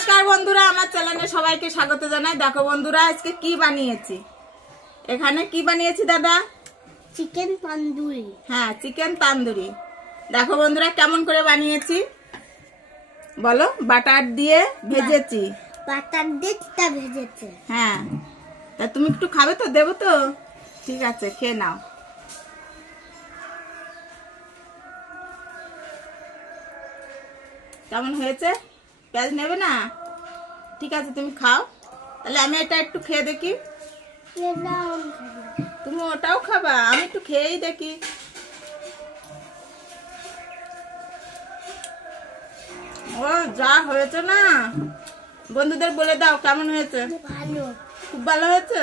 নমস্কার বন্ধুরা, আমার চ্যানেলে সবাইকে স্বাগত জানাই। দেখো বন্ধুরা, আজকে কি বানিয়েছি। এখানে কি বানিয়েছি দাদা? চিকেন তান্দুরি। হ্যাঁ, চিকেন তান্দুরি। দেখো বন্ধুরা কেমন করে বানিয়েছি বলো। বাটার দিয়ে ভেজেছি। বাটার দিয়ে তা ভেজেছে। হ্যাঁ, তা তুমি একটু খাবে তো? দেবো তো? ঠিক আছে, খেয়ে নাও। কেমন হয়েছে? পেঁয়াজ নেবে না? ঠিক আছে, তুমি খাও। তাহলে আমি এটা একটু খেয়ে দেখি। তুমি ওটাও খাবা? আমি একটু খেয়েই দেখি। ও যা হয়েছে না, বন্ধুদের বলে দাও কেমন হয়েছে। ভালো, খুব ভালো হয়েছে।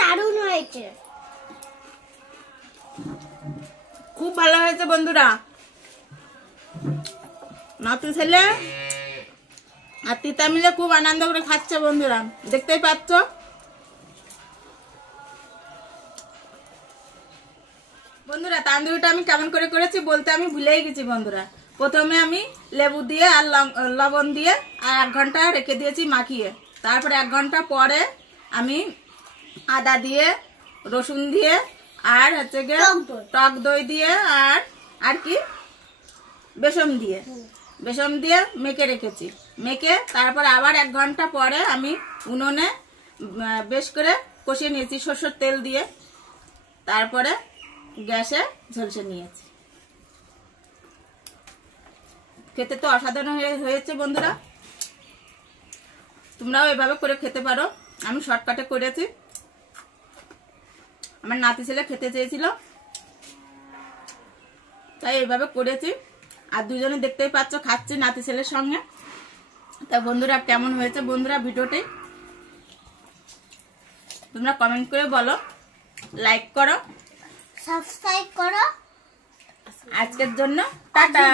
দারুণ হয়েছে, খুব ভালো হয়েছে বন্ধুরা। নাতু ছেলে আর তিতা মিলে খুব আনন্দ করে খাচ্ছে বন্ধুরা, দেখতেই পাচ্ছ। বন্ধুরা, তান্দুরিটা আমি কেমন করে করেছি বলতে আমি ভুলেই গেছি বন্ধুরা। প্রথমে আমি লেবু দিয়ে আর লবণ দিয়ে আর 1 ঘন্টা রেখে দিয়েছি মাখিয়ে। তারপরে 1 ঘন্টা পরে আমি আদা দিয়ে, রসুন দিয়ে আর হচ্ছে গিয়ে টক দই দিয়ে আর কি বেসন দিয়ে মেখে রেখেছি। মেখে তারপর আবার 1 ঘন্টা পরে আমি উনুনে বেশ করে কষিয়ে নিয়েছি সরষের তেল দিয়ে। তারপরে গ্যাসে ঝলসে নিয়েছি। খেতে তো অসাধারণ হয়েছে বন্ধুরা। তোমরাও এভাবে করে খেতে পারো। আমি শর্টকাটে করেছি, আমার নাতি ছেলে খেতে চেয়েছিল তাই এইভাবে করেছি। আর দুজনে দেখতেই পাচ্ছ খাচ্ছি নাতি ছেলের সঙ্গে। তা বন্ধুরা কেমন হয়েছে বন্ধুরা ভিডিওটি তোমরা কমেন্ট করে বলো, লাইক করো, সাবস্ক্রাইব করো। আজকের জন্য টাটা।